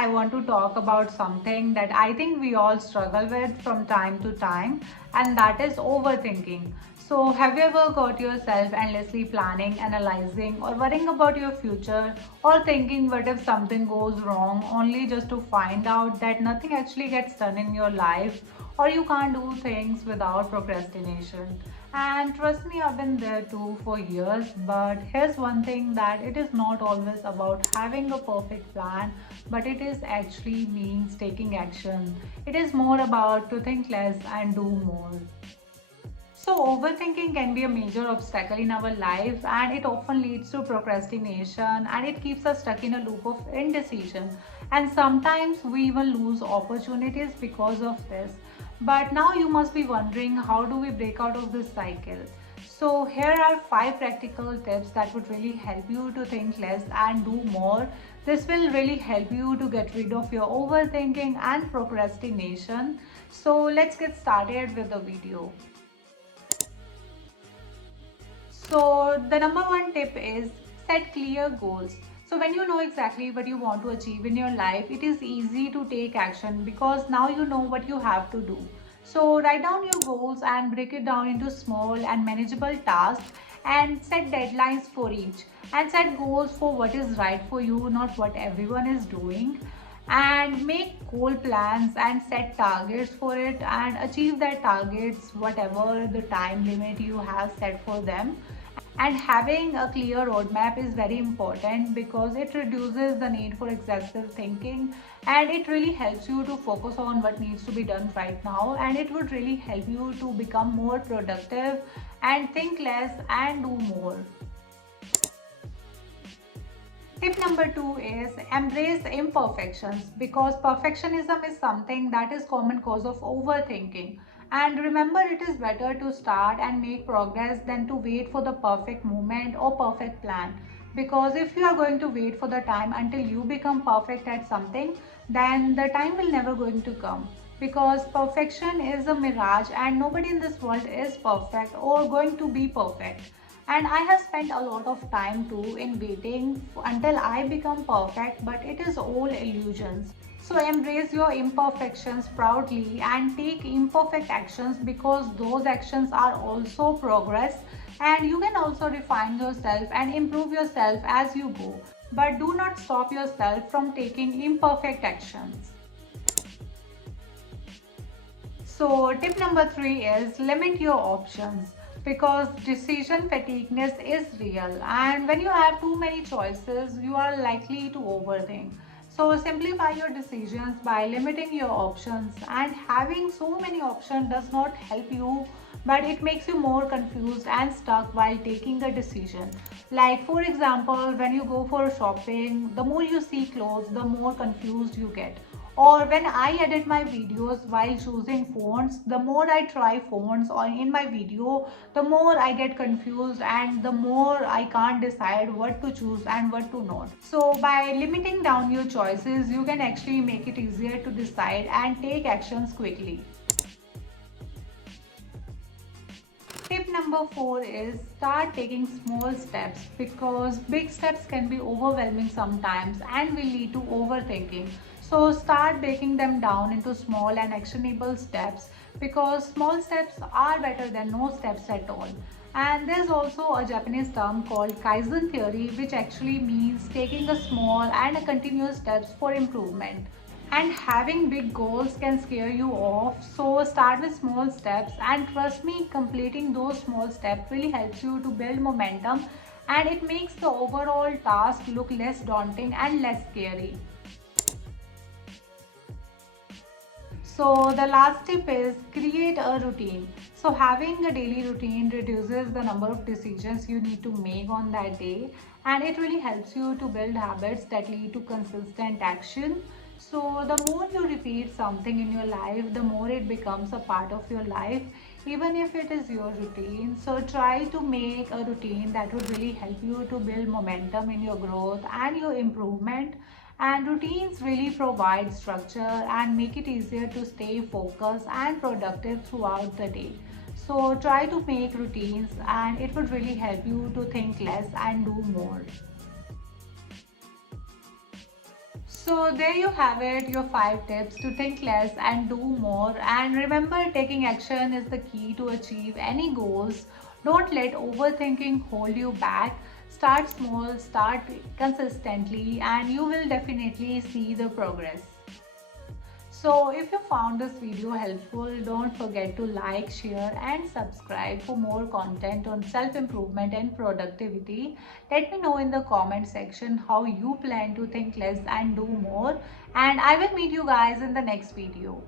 I want to talk about something that I think we all struggle with from time to time, and that is overthinking. So, have you ever got yourself endlessly planning, analyzing, or worrying about your future, or thinking what if something goes wrong, only just to find out that nothing actually gets done in your life, or you can't do things without procrastination? And trust me, I've been there too for years. But here's one thing, that it is not always about having a perfect plan, but it is actually means taking action. It is more about to think less and do more. So, overthinking can be a major obstacle in our life, and it often leads to procrastination, and it keeps us stuck in a loop of indecision. And sometimes we even lose opportunities because of this. But now you must be wondering, how do we break out of this cycle? So, here are 5 practical tips that would really help you to think less and do more. This will really help you to get rid of your overthinking and procrastination. So, let's get started with the video. So the number one tip is set clear goals. So when you know exactly what you want to achieve in your life, it is easy to take action because now you know what you have to do. So write down your goals and break it down into small and manageable tasks, and set deadlines for each, and set goals for what is right for you, not what everyone is doing. And make goal plans and set targets for it, and achieve that targets whatever the time limit you have set for them. And having a clear roadmap is very important because it reduces the need for excessive thinking, and it really helps you to focus on what needs to be done right now, and it would really help you to become more productive and think less and do more. Tip number 2 is embrace imperfections, because perfectionism is something that is common cause of overthinking. And remember, it is better to start and make progress than to wait for the perfect moment or perfect plan. Because if you are going to wait for the time until you become perfect at something, then the time will never going to come. Because perfection is a mirage, and nobody in this world is perfect or going to be perfect. And I have spent a lot of time too in waiting until I become perfect, but it is all illusions. So embrace your imperfections proudly and take imperfect actions, because those actions are also progress, and you can also refine yourself and improve yourself as you go. But do not stop yourself from taking imperfect actions. So tip number 3 is limit your options, because decision fatigueness is real, and when you have too many choices you are likely to overthink. So simplify your decisions by limiting your options, and having so many options does not help you, but it makes you more confused and stuck while taking a decision. Like for example, when you go for shopping, the more you see clothes, the more confused you get. Or when I edit my videos while choosing fonts, the more I try fonts or in my video, the more I get confused, and the more I can't decide what to choose and what to not. So by limiting down your choices, you can actually make it easier to decide and take actions quickly. Tip number 4 is start taking small steps, because big steps can be overwhelming sometimes and will lead to overthinking. So start breaking them down into small and actionable steps, because small steps are better than no steps at all. And there's also a Japanese term called Kaizen theory, which actually means taking a small and a continuous steps for improvement. And having big goals can scare you off, so start with small steps, and trust me, completing those small steps really helps you to build momentum, and it makes the overall task look less daunting and less scary. So the last tip is create a routine. So having a daily routine reduces the number of decisions you need to make on that day, and it really helps you to build habits that lead to consistent action. So the more you repeat something in your life, the more it becomes a part of your life, even if it is your routine. So try to make a routine that would really help you to build momentum in your growth and your improvement. And routines really provide structure and make it easier to stay focused and productive throughout the day. So try to make routines, and it would really help you to think less and do more. So there you have it, your 5 tips to think less and do more. And remember, taking action is the key to achieve any goals. Don't let overthinking hold you back. Start small, start consistently, and you will definitely see the progress. So if you found this video helpful, don't forget to like, share and subscribe for more content on self-improvement and productivity. Let me know in the comment section how you plan to think less and do more, and I will meet you guys in the next video.